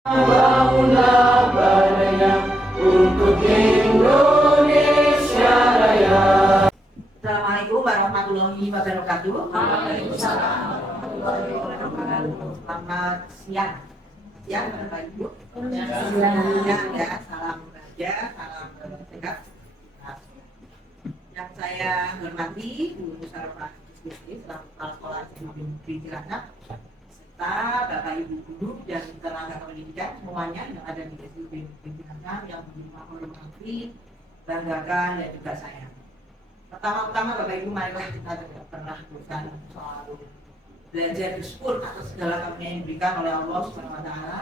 Bangunlah barengnya untuk Indonesia Raya. Assalamualaikum warahmatullahi wabarakatuh. Waalaikumsalam. Selamat siang. Siang Bapak Ibu. Siang. Ya, salam bahagia, salam sehat. Yang saya hormati Bu Musarofah Ismiskin selaku Kepala Sekolah di Cilacap, serta Bapak Ibu guru dan tenaga pendidikan semuanya yang ada di SD Cilacap yang menghormati, banggakan dan juga sayang. Pertama-tama Bapak Ibu, marilah kita tidak pernah bosan selalu belajar bersyukur atas segala karunia yang diberikan oleh Allah Subhanahu wa Ta'ala.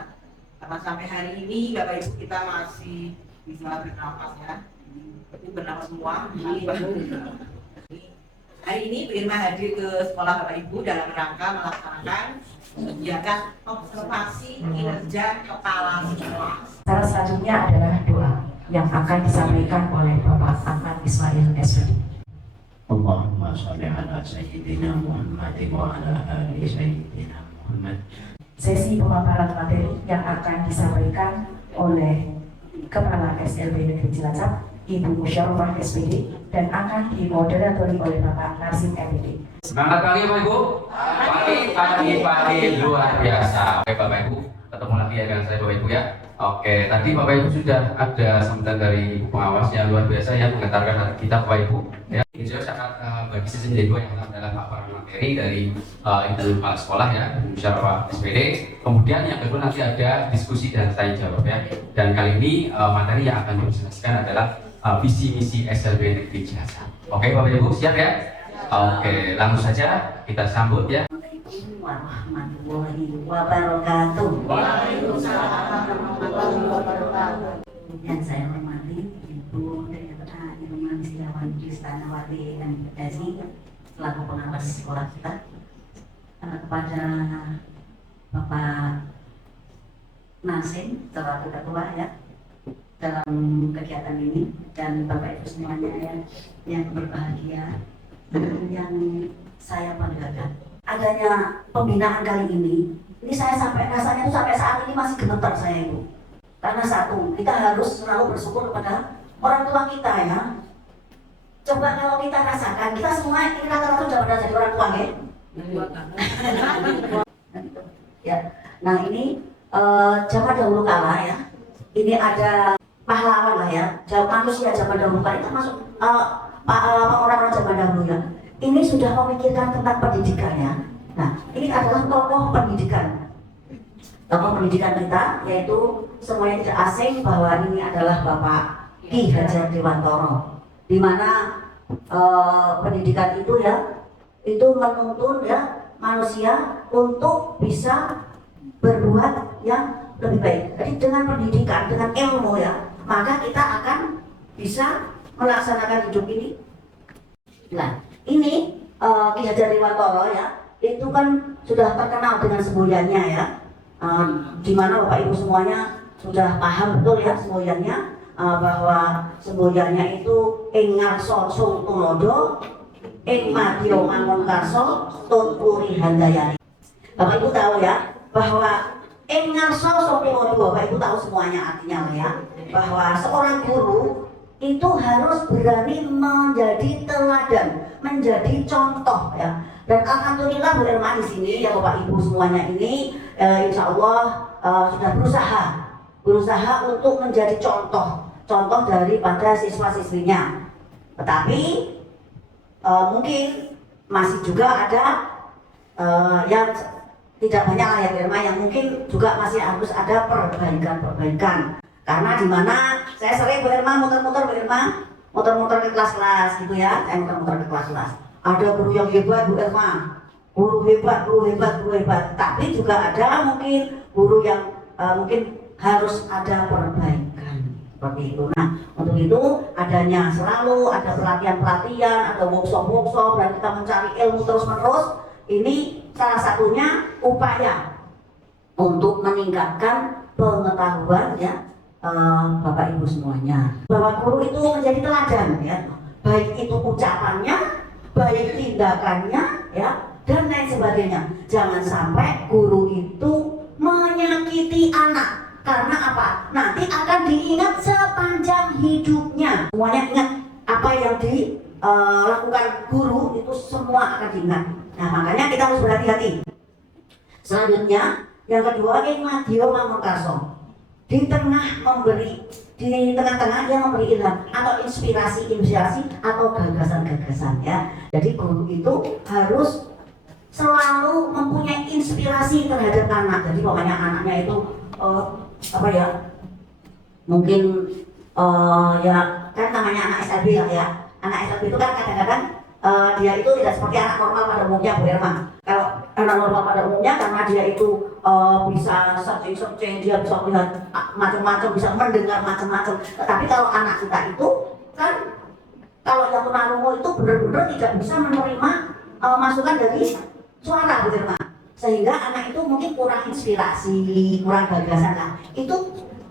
Karena sampai hari ini Bapak Ibu kita masih bisa bernafas ya. Itu bernafas semua. Hari ini Bu Irma hadir ke sekolah Bapak Ibu dalam rangka melaksanakan kegiatan observasi kinerja kepala sekolah. Salah satunya adalah doa yang akan disampaikan oleh Bapak Ahmad Ismail SPD. Allahumma sholli ala sayyidina Muhammad wa ala ali sayyidina Muhammad. Sesi pemaparan materi yang akan disampaikan oleh Kepala SLB Negeri Cilacap, Ibu Musarofah SPD, dan akan dimoderatori oleh Bapak Narsim MPD. Semangat pagi Bapak Ibu. Pagi luar biasa. Oke Bapak Ibu, ketemu lagi ya dengan saya Bapak Ibu ya. Oke, tadi Bapak Ibu sudah ada sambutan dari pengawas yang luar biasa yang mengantarkan kita Bapak Ibu. Ya, ini juga sangat bagi sesi kedua yang adalah paparan materi dari Ibu Kepala Sekolah ya, Ibu Musarofah SPD. Kemudian yang kedua nanti ada diskusi dan tanya jawab ya. Dan kali ini materi yang akan dijelaskan adalah visi misi SLB Negeri Cilacap. Oke Bapak Ibu siap ya? Oke, langsung saja kita sambut ya. Assalamualaikum warahmatullahi wabarakatuh. Waalaikumsalam warahmatullahi wabarakatuh. Yang saya hormati Ibu Irma Setiawan Kristanawati MPD selaku pengawas sekolah kita, kepada Bapak Nasim selaku ketua ya dalam kegiatan ini, dan Bapak Ibu semuanya yang berbahagia, yang saya banggakan. Adanya pembinaan kali ini saya sampai rasanya tuh sampai saat ini masih gemetar saya Ibu. Karena satu, kita harus selalu bersyukur kepada orang tua kita ya. Coba kalau kita rasakan, kita semua ini rata-rata sudah pernah jadi orang tua ya. Ya, nah ini zaman dahulu kala ya, ini ada pahlawan lah ya, manusia zaman dahulu kala itu termasuk orang-orang zaman dahulu ya. Ini sudah memikirkan tentang pendidikannya. Nah, ini adalah tokoh pendidikan. Tokoh pendidikan kita, yaitu semuanya tidak asing bahwa ini adalah Bapak Ki Hajar Dewantoro. Di mana pendidikan itu ya, itu menuntun ya manusia untuk bisa berbuat yang lebih baik. Jadi dengan pendidikan, dengan ilmu ya, maka kita akan bisa melaksanakan hidup ini. Nah, ini Ki Hajar Dewantoro ya, itu kan sudah terkenal dengan semboyannya ya, di mana Bapak Ibu semuanya sudah paham betul ya semboyannya, bahwa semboyannya itu ing ngarsa sung tulodo, ing madya mangun karsa tun puri handayani. Bapak Ibu tahu ya bahwa ing ngarsa sung tulodo, Bapak Ibu tahu semuanya artinya ya, bahwa seorang guru itu harus berani menjadi teladan, menjadi contoh ya. Dan alhamdulillah Bu Irma di sini ya Bapak Ibu semuanya ini insya Allah sudah berusaha untuk menjadi contoh daripada siswa-siswinya. Tetapi mungkin masih juga ada yang tidak banyak lah ya Bu Irma, yang mungkin juga masih harus ada perbaikan. Karena di mana saya sering Bu Irma muter-muter ke kelas-kelas gitu ya, saya muter-muter ke kelas-kelas. Ada guru yang hebat Bu Irma, guru hebat. Tapi juga ada mungkin guru yang mungkin harus ada perbaikan seperti itu. Nah, untuk itu adanya selalu ada pelatihan, ada workshop dan kita mencari ilmu terus-menerus. Ini salah satunya upaya untuk meningkatkan pengetahuan ya. Bapak Ibu semuanya, bahwa guru itu menjadi teladan ya, baik itu ucapannya, baik tindakannya ya, dan lain sebagainya. Jangan sampai guru itu menyakiti anak, Karena apa? Nanti akan diingat sepanjang hidupnya. Semuanya ingat apa yang dilakukan guru itu semua akan diingat. Nah makanya kita harus berhati-hati. Selanjutnya yang kedua, Madyo Mamukarso. Di tengah-tengah yang memberi ilham atau inspirasi atau gagasan-gagasan ya. Jadi guru itu harus selalu mempunyai inspirasi terhadap anak. Jadi pokoknya anaknya itu mungkin ya kan namanya anak SLB ya. Anak SLB itu kan kadang-kadang dia itu tidak seperti anak normal pada umumnya, Bu Irma. Kalau anak normal pada umumnya karena dia itu bisa searching, dia bisa melihat macam-macam, bisa mendengar macam-macam. Tetapi kalau anak kita itu kan, kalau yang tunarungu itu benar-benar tidak bisa menerima masukan dari suara, Bu Irma. Sehingga anak itu mungkin kurang inspirasi, kurang gagasan. Nah, itu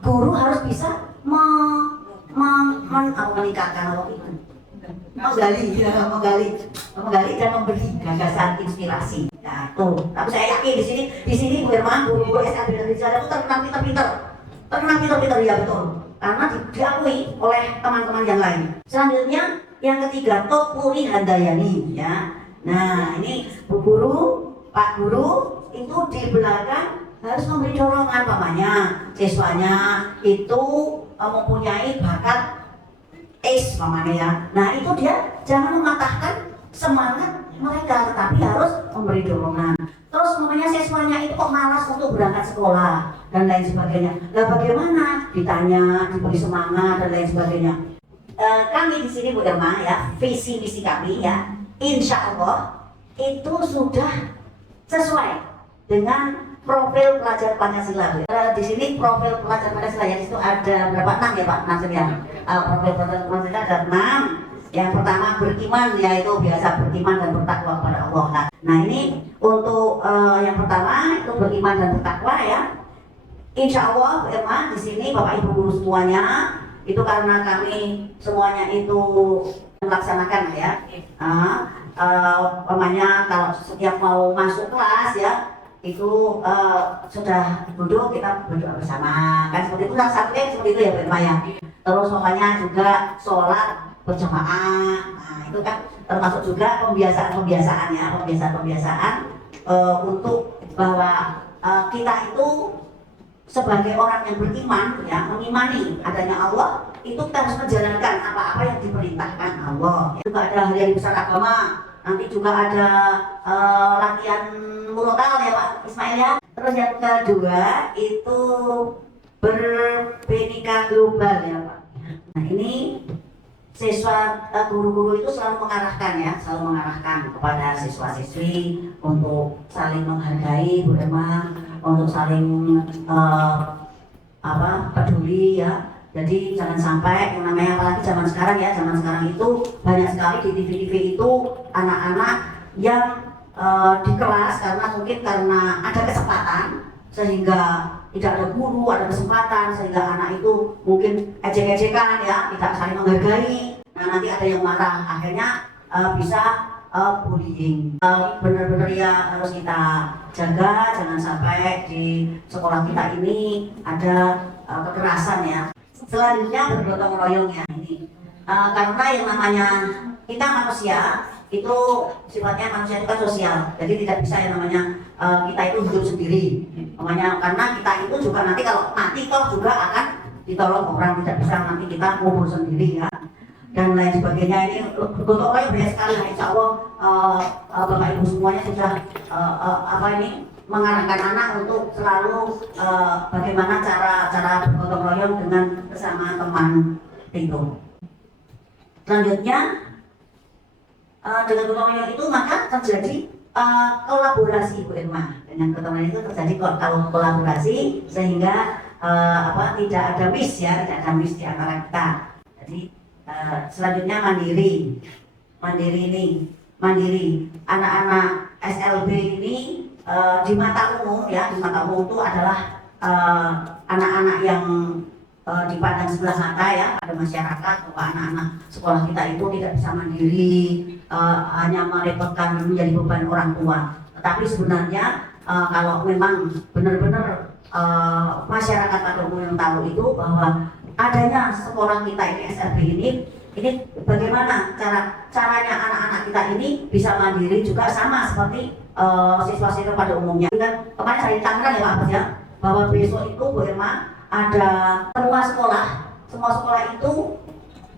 guru harus bisa meningkatkan menggali dan memberi gagasan inspirasi. Nah, tuh. Tapi saya yakin di sini Bu Irma, guru SLB dan Rizal itu terkenal pintar-pintar ya, betul. Karena diakui oleh teman-teman yang lain. Selanjutnya yang ketiga, Topuri Handayani ya. Nah, ini Bu Guru, Pak Guru itu di belakang harus memberi dorongan pamannya, siswanya itu mempunyai bakat mamanya ya. Nah itu dia jangan mematahkan semangat mereka, tetapi harus memberi dorongan. Terus mamanya siswanya itu kok malas untuk berangkat sekolah dan lain sebagainya. Nah bagaimana? Ditanya, diberi semangat dan lain sebagainya. Kami di sini Bu Irma ya, visi misi kami ya, insya Allah itu sudah sesuai dengan profil pelajar Pancasila. Di sini profil pelajar Pancasila ya, itu ada berapa? 6 ya Pak Nasir ya. Profil pelajar Pancasila ada 6. Yang pertama beriman, yaitu biasa beriman dan bertakwa kepada Allah. Nah ini untuk yang pertama itu beriman dan bertakwa ya. Insya Allah Bu Irma di sini Bapak Ibu guru semuanya itu karena kami semuanya itu melaksanakan ya. Pamannya kalau setiap mau masuk kelas ya itu sudah duduk, kita berdoa bersama kan seperti itu, salah satunya seperti itu ya Bu Irma ya. Terus makanya juga sholat berjamaah, nah itu kan termasuk juga pembiasaan untuk bahwa kita itu sebagai orang yang beriman ya, mengimani adanya Allah, itu kita harus menjalankan apa-apa yang diperintahkan Allah. Juga ada hari besar agama. Nanti juga ada latihan murotal ya Pak Ismail ya. Terus yang kedua itu berbinika global ya Pak. Nah ini siswa guru-guru itu selalu mengarahkan kepada siswa-siswi untuk saling menghargai Bu Irma, untuk saling peduli ya. Jadi jangan sampai yang namanya apalagi zaman sekarang itu banyak sekali di TV itu anak-anak yang di kelas karena ada kesempatan sehingga tidak ada guru, ada kesempatan sehingga anak itu mungkin ejek-ejekan ya, tidak saling menghargai. Nah nanti ada yang marah, akhirnya bisa bullying. Benar-benar ya harus kita jaga, jangan sampai di sekolah kita ini ada kekerasan ya. Selanjutnya bergotong royong ya ini karena yang namanya kita manusia itu sifatnya manusia itu kan sosial, jadi tidak bisa yang namanya kita itu hidup sendiri. Namanya karena kita itu juga nanti kalau mati toh juga akan ditolong orang, tidak bisa nanti kita ngubur sendiri ya dan lain sebagainya. Ini bergotong royong banyak sekali. Insya Allah Bapak Ibu semuanya sudah mengarahkan anak untuk selalu bagaimana cara bergotong royong dengan sesama teman itu. Selanjutnya dengan gotong royong itu maka terjadi kolaborasi Bu Irma. Dengan gotong royong itu terjadi kolaborasi sehingga tidak ada miss di antara kita. Jadi selanjutnya mandiri anak-anak SLB ini di mata umum itu adalah anak-anak yang dipandang sebelah mata ya pada masyarakat, bahwa anak-anak sekolah kita itu tidak bisa mandiri, hanya merepotkan menjadi beban orang tua. Tetapi sebenarnya kalau memang benar-benar masyarakat pada umumnya tahu itu bahwa adanya sekolah kita ini SLB ini bagaimana caranya anak-anak kita ini bisa mandiri juga sama seperti siswa-siswa pada umumnya. Kan kemarin saya di Tangerang ya Pak Agus ya, bahwa besok itu Bu Irma ada semua sekolah itu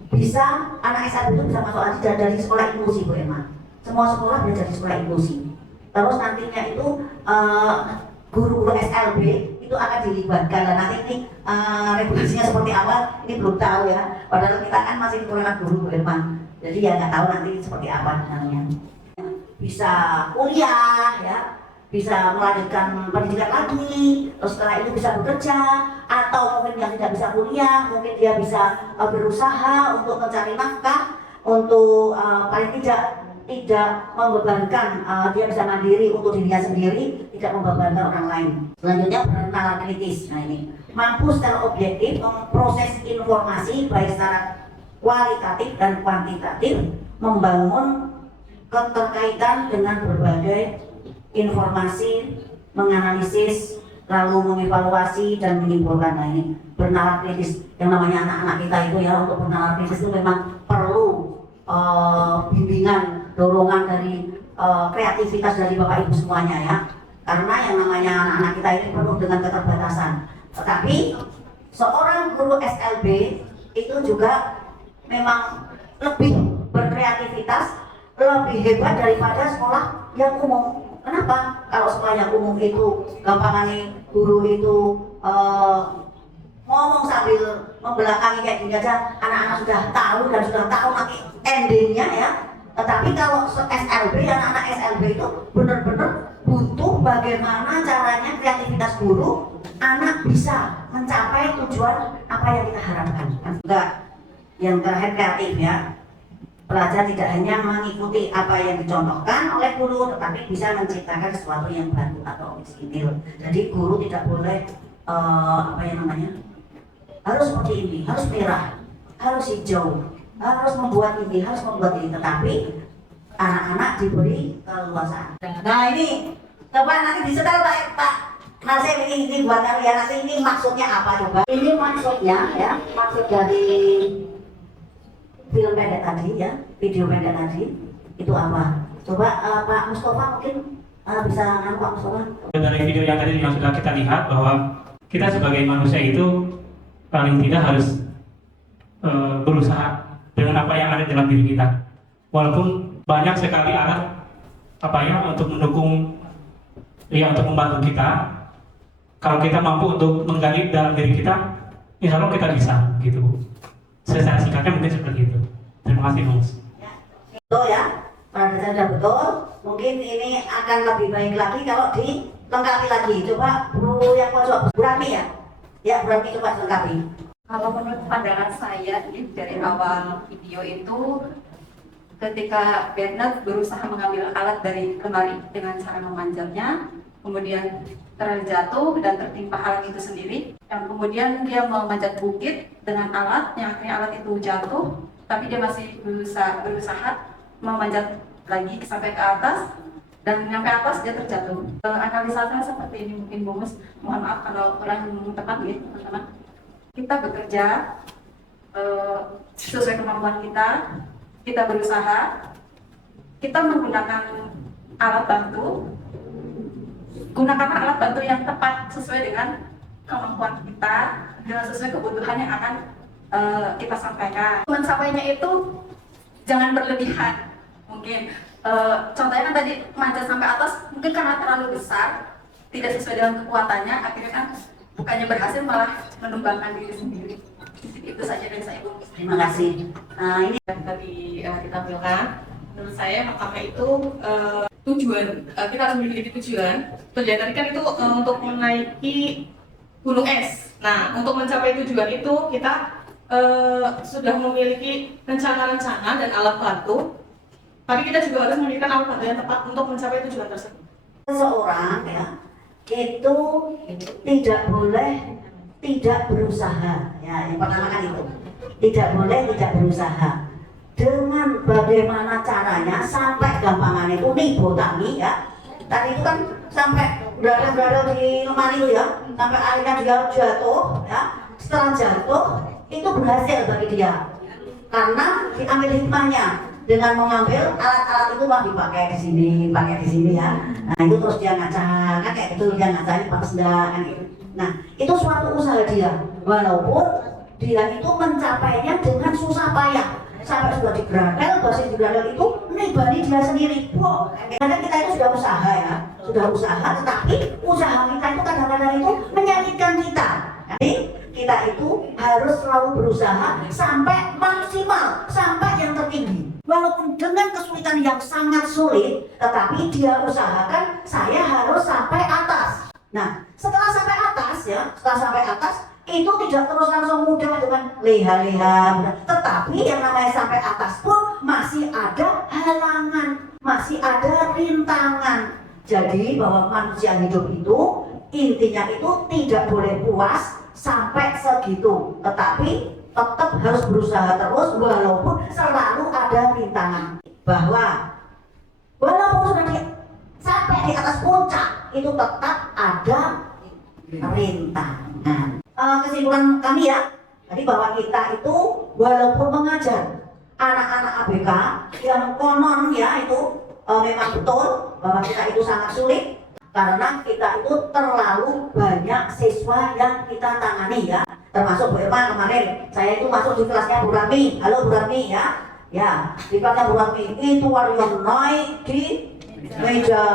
bisa anak SLB itu bisa masuk lagi dari sekolah inklusi Bu Irma. Semua sekolah belajar di sekolah inklusi. Terus nantinya itu guru-guru SLB itu akan dilibatkan. Dan nanti ini regulasinya seperti apa ini belum tahu ya. Padahal kita kan masih kekurangan guru Bu Irma. Jadi ya nggak tahu nanti seperti apa namanya. Bisa kuliah ya, bisa melanjutkan pendidikan lagi, terus setelah itu bisa bekerja, atau mungkin yang tidak bisa kuliah, mungkin dia bisa berusaha untuk mencari nafkah, untuk paling tidak membebankan, dia bisa mandiri untuk dirinya sendiri, tidak membebankan orang lain. Selanjutnya bernalar kritis. Nah ini mampu secara objektif memproses informasi baik secara kualitatif dan kuantitatif, membangun keterkaitan dengan berbagai informasi, menganalisis, lalu mengevaluasi dan menyimpulkan. Nah ini bernalar kritis, yang namanya anak-anak kita itu ya, untuk bernalar kritis itu memang perlu bimbingan, dorongan dari kreativitas dari Bapak Ibu semuanya ya, karena yang namanya anak-anak kita ini penuh dengan keterbatasan. Tetapi seorang guru SLB itu juga memang lebih berkreativitas, lebih hebat daripada sekolah yang umum. Kenapa? Kalau sekolah yang umum itu gampangannya guru itu ngomong sambil membelakangi kayak gini aja, anak-anak sudah tahu nanti endingnya ya. Tetapi kalau SLB, anak-anak SLB itu benar-benar butuh bagaimana caranya kreativitas guru, anak bisa mencapai tujuan apa yang kita harapkan. Enggak, yang terakhir kreatif ya. Pelajar tidak hanya mengikuti apa yang dicontohkan oleh guru, tetapi bisa menciptakan sesuatu yang baru atau orisinil. Jadi guru tidak boleh harus seperti ini, harus merah, harus hijau, harus membuat ini, tetapi anak-anak diberi keleluasaan. Nah ini coba nanti disetel Pak Nasir, ini buat kalian, nanti ini maksudnya apa coba? Ini maksudnya ya, maksud dari film pendek tadi ya, video pendek tadi itu apa? Coba Pak Mustafa mungkin bisa Pak Mustafa. Dari video yang tadi yang sudah kita lihat bahwa kita sebagai manusia itu paling tidak harus berusaha dengan apa yang ada dalam diri kita. Walaupun banyak sekali alat untuk mendukung untuk membantu kita. Kalau kita mampu untuk menggali dalam diri kita, insya Allah kita bisa gitu. Secara singkatnya mungkin seperti itu. Terima kasih Mas. Betul ya, pada sudah betul. Mungkin ini akan lebih baik lagi kalau dilengkapi lagi. Coba Bu yang pojok, Bu Rami ya. Ya Bu Rami coba dilengkapi. Kalau menurut pandangan saya dari awal video itu, ketika Bernard berusaha mengambil alat dari lemari dengan cara memanjatnya, kemudian terjatuh dan tertimpa alat itu sendiri, dan kemudian dia memanjat bukit dengan alat yang akhirnya alat itu jatuh, tapi dia masih berusaha memanjat lagi sampai ke atas, dan sampai atas dia terjatuh. Analisa saya seperti ini, mungkin Bungus, mohon maaf kalau kurang tepat ya teman-teman. Kita bekerja sesuai kemampuan kita berusaha, kita menggunakan alat bantu. Gunakanlah alat bantu yang tepat sesuai dengan kemampuan kita, dengan sesuai kebutuhan yang akan kita sampaikan. Mensampainya itu jangan berlebihan. Mungkin contohnya kan tadi manjat sampai atas, mungkin karena terlalu besar, tidak sesuai dengan kekuatannya, akhirnya kan bukannya berhasil malah menumbangkan diri sendiri. Itu saja dari saya, Bu. Terima kasih. Nah ini tadi ditampilkan, menurut saya pertama itu tujuan, kita harus memiliki tujuan. Tujuan tadi kan itu untuk menaiki gunung es. Nah, untuk mencapai tujuan itu kita sudah memiliki rencana-rencana dan alat bantu. Tapi kita juga harus memiliki alat bantu yang tepat untuk mencapai tujuan tersebut. seseorang ya itu tidak boleh tidak berusaha ya, yang pertama kan itu tidak boleh tidak berusaha dengan bagaimana caranya sampai gampangan itu nih botangi ya tadi itu kan sampai berada di lemari itu ya, sampai akhirnya dia jatuh ya. Setelah jatuh itu berhasil bagi dia karena diambil hikmahnya dengan mengambil alat-alat itu mah dipakai di sini ya. Nah itu terus dia ngaca kan kayak gitu, dia ngaca ini pakai sendal kan gitu. Nah itu suatu usaha dia, walaupun dia itu mencapainya dengan susah payah sampai sudah digradel, basis digradel itu nibani dia sendiri. Wow, kadang kita itu sudah usaha ya, tetapi usaha kita itu kadang-kadang itu menyakitkan kita. Jadi kita itu harus selalu berusaha sampai maksimal, sampai yang tertinggi. Walaupun dengan kesulitan yang sangat sulit, tetapi dia usahakan saya harus sampai atas. Nah, setelah sampai atas itu tidak terus langsung mudah dengan leha-leha, tetapi yang namanya sampai atas pun masih ada halangan, masih ada rintangan. Jadi bahwa manusia hidup itu intinya itu tidak boleh puas sampai segitu, tetapi tetap harus berusaha terus walaupun selalu ada rintangan. Bahwa walaupun sudah sampai di atas puncak itu tetap ada rintangan. Kesimpulan kami ya, jadi bahwa kita itu walaupun mengajar anak-anak ABK yang konon ya itu memang betul bahwa kita itu sangat sulit karena kita itu terlalu banyak siswa yang kita tangani ya, termasuk Bu Irma kemarin saya itu masuk di kelasnya Bu Rami. Halo Bu Rami ya di kelasnya Bu Rami itu yang naik di meja,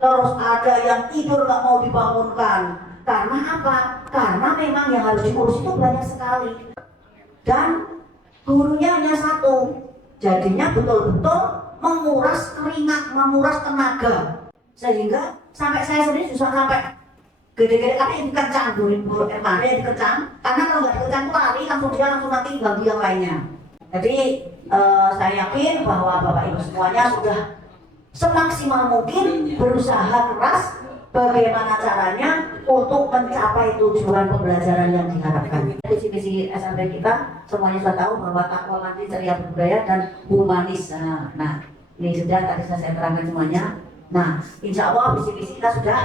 terus ada yang tidur nggak mau dibangunkan. Karena apa? Karena memang yang harus diurus itu banyak sekali dan gurunya hanya satu, jadinya betul-betul menguras keringat, menguras tenaga, sehingga sampai saya sendiri juga sampai gede-gede kami dikencang, Bu Irma dikencang, karena kalau nggak dikencang itu lari langsung nanti bagi yang lainnya. Jadi saya yakin bahwa Bapak Ibu semuanya sudah semaksimal mungkin berusaha keras bagaimana caranya untuk mencapai tujuan pembelajaran yang diharapkan. Visi-misi SMP kita semuanya sudah tahu bahwa takwa mandiri, ceria berbudaya dan humanis. Nah, ini sudah tadi saya terangkan semuanya. Nah, insya Allah visi-misi kita sudah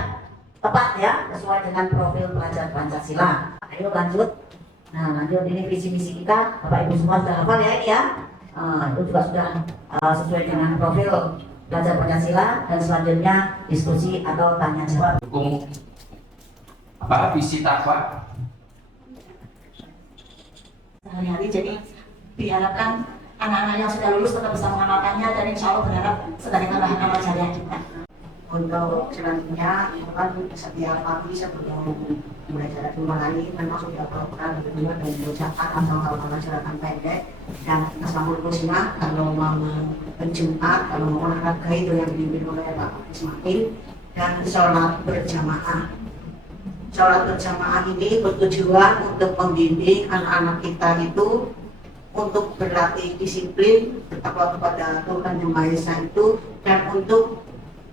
tepat ya, sesuai dengan profil pelajar Pancasila. Ayo lanjut. Nah, lanjut ini visi-misi kita, Bapak Ibu semua sudah hafal ya ini ya. Itu juga sudah sesuai dengan profil belajar Pancasila, dan selanjutnya diskusi atau tanya jawab. Dukung apa visi takwa sehari-hari, jadi diharapkan anak-anak yang sudah lulus tetap bisa mengamalkannya, dan insya Allah berharap sebagai tambahan amal jariah kita. Untuk selanjutnya, kan setiap pagi sebelum belajar dimulai memang sudah program berdua dan berucapkan atau pelajaran pendek dan Asmaul Husna kalau mau berjumpa, kalau mau olahraga itu yang dipimpin oleh Pak Ismail, dan sholat berjamaah. Sholat berjamaah ini bertujuan untuk membimbing anak-anak kita itu untuk berlatih disiplin, bertakwa kepada Tuhan Yang Maha Esa itu, dan untuk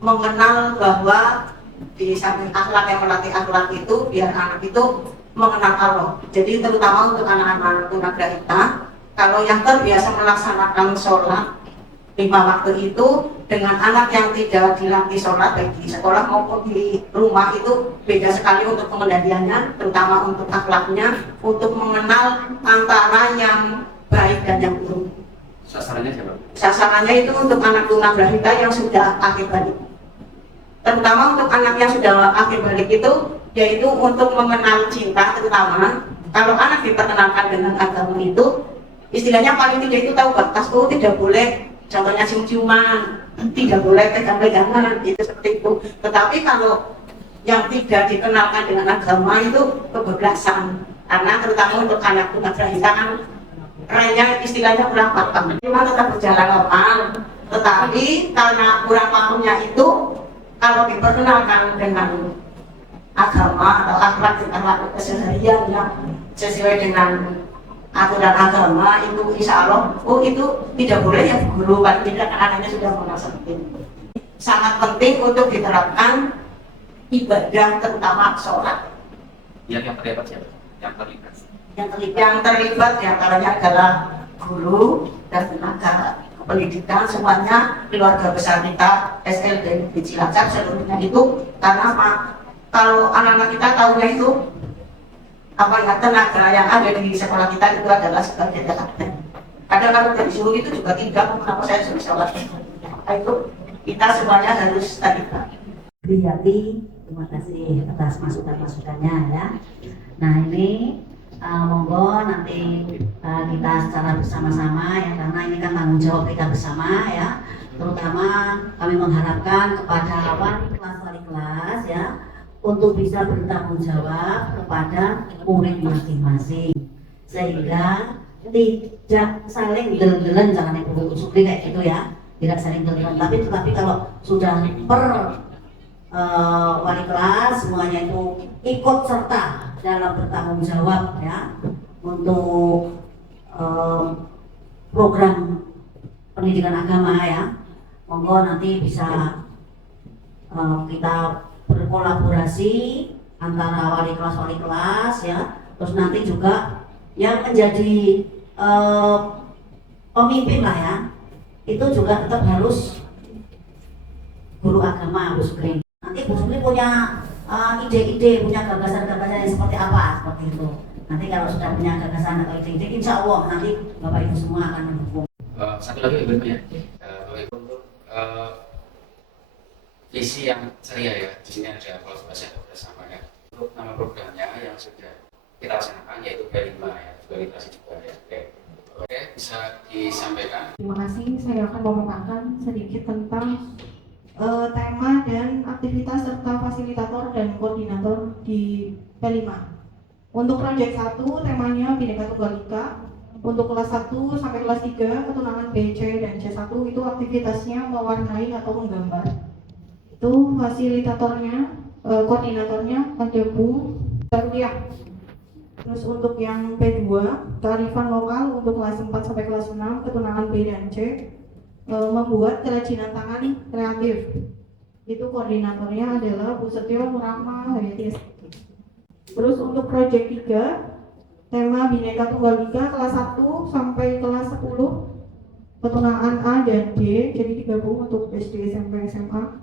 mengenal bahwa di samping akhlak yang melatih akhlak itu, biar anak itu mengenal Allah. Jadi terutama untuk anak-anak tunagrahita, kalau yang terbiasa melaksanakan sholat 5 waktu itu dengan anak yang tidak dilatih sholat baik di sekolah maupun di rumah itu beda sekali untuk pengendaliannya, terutama untuk akhlaknya, untuk mengenal antara yang baik dan yang buruk. sasarannya siapa? Sasarannya itu untuk anak tunagrahita yang sudah akhir balik. Terutama untuk anak yang sudah akhir balik itu, yaitu untuk mengenal cinta, terutama kalau anak diperkenalkan dengan agama itu, istilahnya paling tidak itu tahu batas, oh tidak boleh, contohnya cium-ciuman, tidak boleh pegang-pegangan, itu seperti itu. Tetapi kalau yang tidak dikenalkan dengan agama itu kebablasan, karena terutama untuk anak tunagrahita kan kerennya istilahnya kurang paham. Memang tetap berjalan normal, tetapi karena kurang pahamnya itu, kalau diperkenalkan dengan agama atau akhlak keseharian yang sesuai dengan aturan agama itu, insya Allah, oh itu tidak boleh ya guru, paling tidak anaknya sudah merasa penting. Sangat penting untuk diterapkan ibadah, terutama sholat. Yang terlibat siapa? Yang terlibat Yang terlibat diantaranya adalah guru dan tenaga pendidikan semuanya, keluarga besar kita SLB di Cilacap seluruhnya itu, karena kalau anak-anak kita tahunya itu apa ya, tenaga yang ada di sekolah kita itu adalah sebagai kapten. Kadang kalau dari disuruh itu juga tidak, kenapa saya suruh sekolah itu kita semuanya harus tadi. Priyati, terima kasih atas masukan-masukannya ya. Nah ini monggo nanti kita secara bersama-sama ya, karena ini kan tanggung jawab kita bersama ya. Terutama kami mengharapkan kepada wali kelas ya untuk bisa bertanggung jawab kepada murid masing-masing, sehingga tidak saling del-delan, jangan ibu Supri kayak gitu ya, tidak saling del-delan. Tetapi kalau sudah wali kelas semuanya itu ikut serta dalam bertanggung jawab ya untuk program pendidikan agama ya, monggo nanti bisa kita berkolaborasi antara wali kelas ya, terus nanti juga yang menjadi pemimpin lah ya, itu juga tetap harus guru agama Bu Sukri. Nanti Bu Sukri punya ide-ide, punya gagasan-gagasan yang seperti apa, seperti itu. Nanti kalau sudah punya gagasan atau ide-ide, insya Allah nanti Bapak Ibu semua akan mendukung. Satu lagi Ibu ya, Bapak Ibu untuk visi yang ceria ya. Di sini ada kolaborasi bersama ya. Untuk nama programnya yang sudah kita laksanakan yaitu B5 ya, juga literasi juga ya. Oke, bisa disampaikan. Terima kasih, saya akan memaparkan sedikit tentang tema dan aktivitas serta fasilitator dan koordinator di P5. Untuk proyek 1 temanya Bhinneka Tunggal Ika. Untuk kelas 1 sampai kelas 3 ketunaan B, C, dan C1 itu aktivitasnya mewarnai atau menggambar. Itu fasilitatornya, koordinatornya ada Bu Tarwiyah. Terus untuk yang P2 kearifan lokal untuk kelas 4 sampai kelas 6 ketunaan B dan C, membuat kerajinan tangan kreatif. Itu koordinatornya adalah Bu Setio Rahma Hayati. Terus untuk proyek 3 tema Bhinneka Tunggal Ika kelas 1 sampai kelas 10 ketunaan A dan D, jadi digabung untuk SD, SMP, SMA.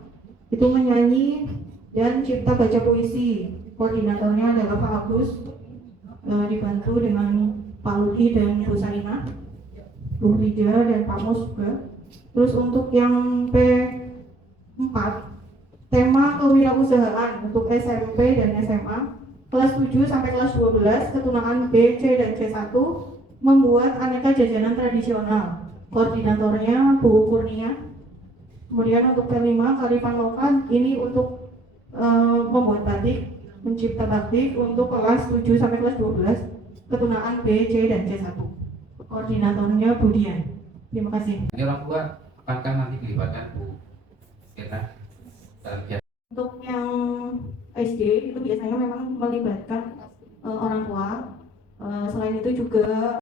Itu menyanyi dan cipta baca puisi. Koordinatornya adalah Pak Agus, dibantu dengan Pak Ludi dan Bu Saina, Bu Rida dan Pak Mus juga. Terus untuk yang P4 tema kewirausahaan untuk SMP dan SMA kelas 7 sampai kelas 12 ketunaan B, C, dan C1 membuat aneka jajanan tradisional. Koordinatornya Bu Kurnia. Kemudian untuk P5 kearifan lokal ini untuk membuat batik, mencipta batik untuk kelas 7 sampai kelas 12 ketunaan B, C, dan C1. Koordinatornya Bu Dian. Terima kasih. Ini orang tua apakah nanti dilibatkan Bu Firna dalam kegiatan? Untuk yang SD itu biasanya memang melibatkan orang tua. Selain itu juga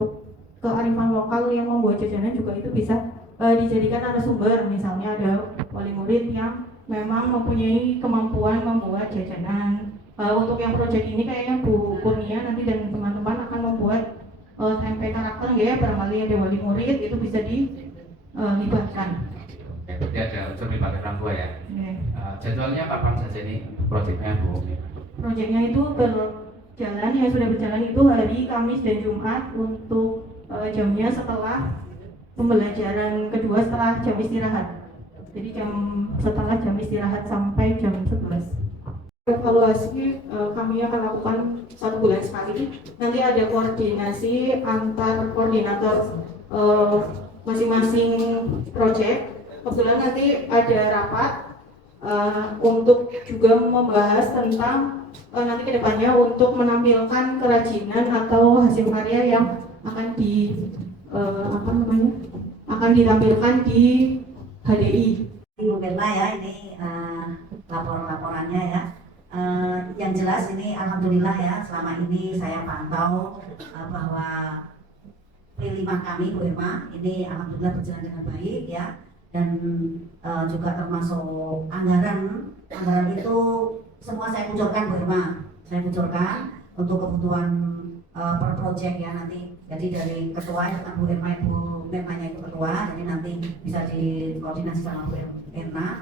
kearifan lokal yang membuat jajanan juga itu bisa dijadikan narasumber. Misalnya ada wali murid yang memang mempunyai kemampuan membuat jajanan. Untuk yang proyek ini kayaknya Bu Kurnia nanti dan teman-teman akan membuat tempe karakter ya, barangkali ada wali murid itu bisa dilibatkan. Oke, berarti ada unsur libatkan orang tua ya. Jadwalnya kapan saja nih proyeknya Bu? Proyeknya itu berjalan, yang sudah berjalan itu hari Kamis dan Jumat untuk jamnya setelah pembelajaran kedua setelah jam istirahat. Jadi setelah jam istirahat sampai jam 11. Evaluasi kami akan lakukan 1 bulan sekali. Nanti ada koordinasi antar koordinator masing-masing proyek. Kebetulan nanti ada rapat untuk juga membahas tentang nanti kedepannya untuk menampilkan kerajinan atau hasil karya yang akan akan ditampilkan di HDI. Bu Mirna ya, ini laporannya ya. Yang jelas ini alhamdulillah ya, selama ini saya pantau bahwa P5 kami Bu Irma ini alhamdulillah berjalan dengan baik ya. Dan juga termasuk anggaran itu semua saya kucurkan Bu Irma, saya kucurkan untuk kebutuhan per project ya nanti. Jadi dari ketua itu kan Bu Irma, Ibu temanya itu ketua, jadi nanti bisa dikoordinasi sama Bu Mirna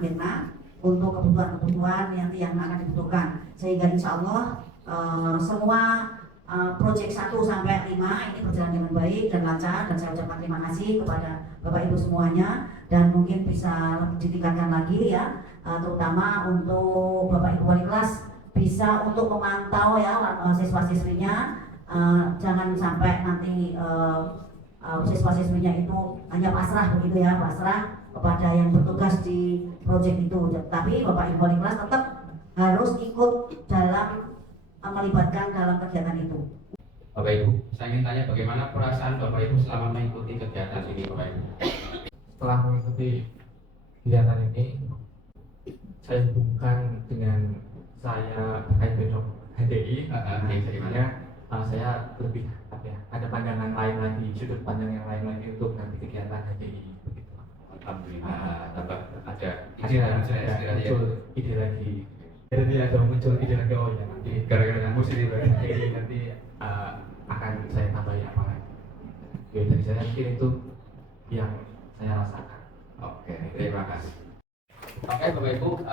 untuk kebutuhan-kebutuhan nanti yang akan dibutuhkan, sehingga insya Allah semua proyek 1 sampai 5 ini berjalan dengan baik dan lancar, dan saya ucapkan terima kasih kepada Bapak Ibu semuanya, dan mungkin bisa lebih ditingkatkan lagi ya, terutama untuk Bapak Ibu wali kelas bisa untuk memantau ya siswa-siswinya, jangan sampai nanti siswa-siswinya itu hanya pasrah begitu ya, pasrah kepada yang bertugas di proyek itu, tapi Bapak Ibu wali kelas tetap harus ikut dalam melibatkan dalam kegiatan itu. Bapak Ibu, saya ingin tanya bagaimana perasaan Bapak Ibu selama mengikuti kegiatan ini, Bapak Ibu? Setelah mengikuti kegiatan ini, saya hubungkan dengan saya terkait besok HDI. Jadinya saya lebih ada pandangan lain lagi, sudut pandang yang lain lagi untuk nanti kegiatan HDI. Begitu. Alhamdulillah, tambah ada muncul ide lagi. Jadi ada muncul ide lagi, oh ya nanti gara-gara kamu sih nanti akan saya tambahin apa lagi. Oke, dari saya mungkin itu yang saya rasakan. Oke, terima kasih. Oke Bapak Ibu,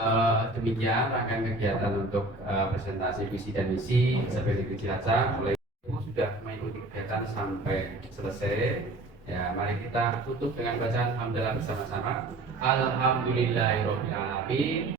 demikian rangkaian kegiatan untuk presentasi visi dan misi SPDB Cilacap. Oleh Ibu sudah mengikuti kegiatan sampai selesai. Ya, mari kita tutup dengan bacaan hamdalah bersama-sama. Alhamdulillahirobbilalamin.